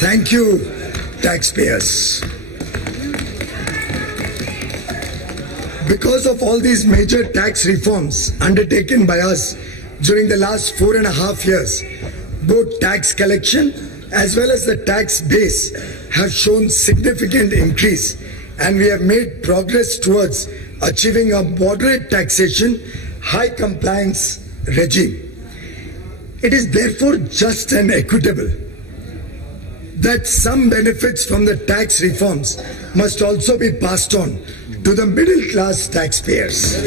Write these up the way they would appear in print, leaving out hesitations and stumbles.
Thank you, taxpayers. Because of all these major tax reforms undertaken by us during the last 4.5 years, both tax collection as well as the tax base have shown significant increase, and we have made progress towards achieving a moderate taxation, high compliance regime. It is therefore just and equitable that some benefits from the tax reforms must also be passed on to the middle class taxpayers.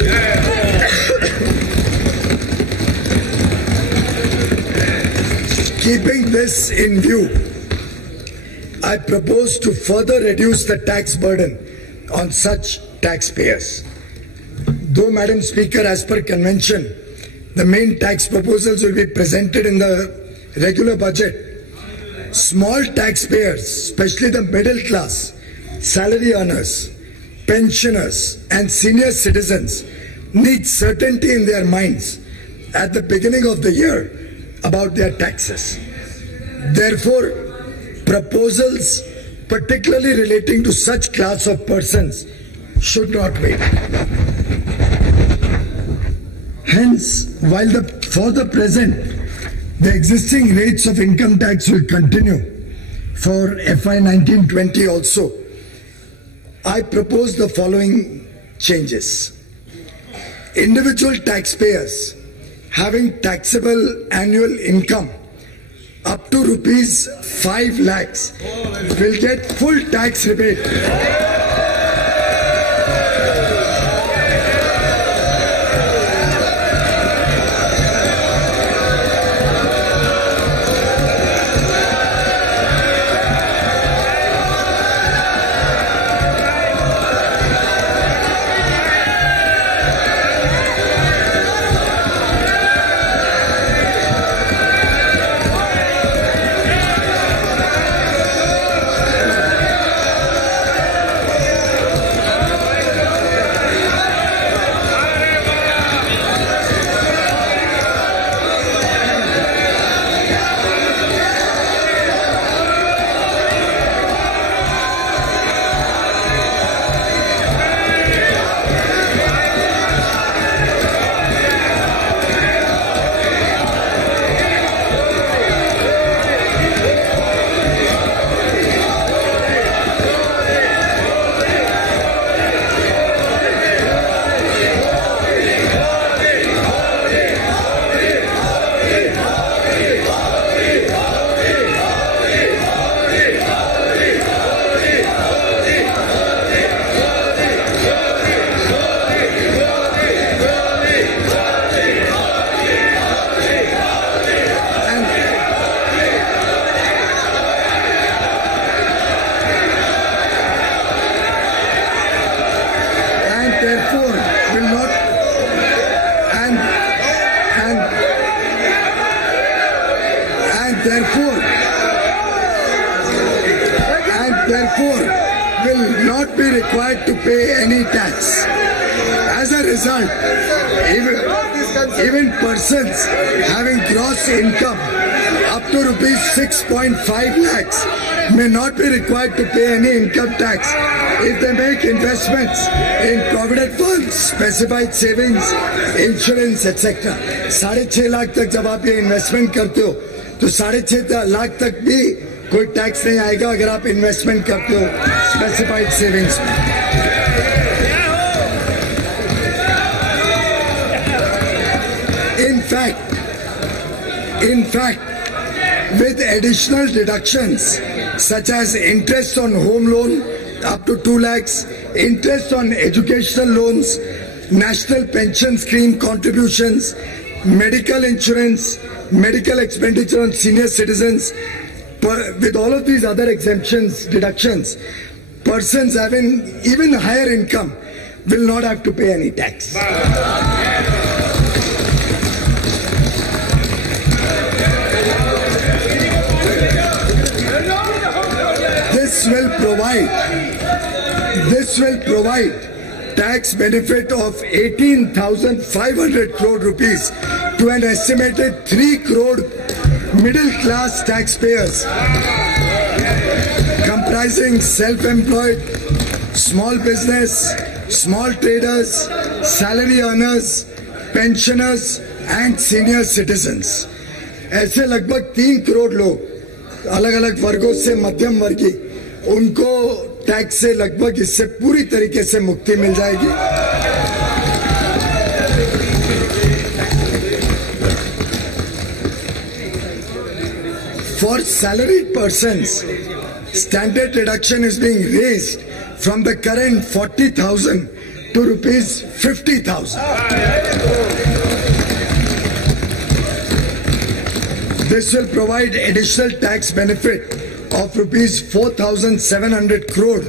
Keeping this in view, I propose to further reduce the tax burden on such taxpayers. Though, Madam Speaker, as per convention, the main tax proposals will be presented in the regular budget, small taxpayers, especially the middle class, salary earners, pensioners and senior citizens need certainty in their minds at the beginning of the year about their taxes. Therefore, proposals particularly relating to such class of persons should not wait. Hence, while for the present, the existing rates of income tax will continue for FY 19-20 also, I propose the following changes. Individual taxpayers having taxable annual income up to rupees 5 lakhs will get full tax rebate. Therefore will not be required to pay any tax. As a result, even persons having gross income up to rupees 6.5 lakhs may not be required to pay any income tax if they make investments in provident funds, specified savings, insurance, etc. 6.5 lakh तक जब आप ये investment करते हो तो 6.5 लाख तक भी कोई टैक्स नहीं आएगा अगर आप इन्वेस्टमेंट करते हो स्पेसिफाइड सेविंग्स में। In fact, with additional deductions such as interest on home loan up to 2 lakhs, interest on educational loans, national pension scheme contributions, medical insurance, medical expenditure on senior citizens, with all of these other exemptions, deductions, persons having even higher income will not have to pay any tax. This will provide tax benefit of 18,500 crore rupees to an estimated 3 crore middle class taxpayers recognizing self-employed, small business, small traders, salary earners, pensioners and senior citizens. ऐसे लगभग 3 करोड़ लोग अलग अलग वर्गों से मध्यम वर्गी, उनको tax से लगभग इससे पूरी तरीके से मुक्ति मिल जाएगी। For salaried persons, standard deduction is being raised from the current 40,000 to rupees 50,000. This will provide additional tax benefit of rupees 4,700 crore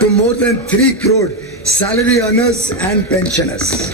to more than 3 crore salary earners and pensioners.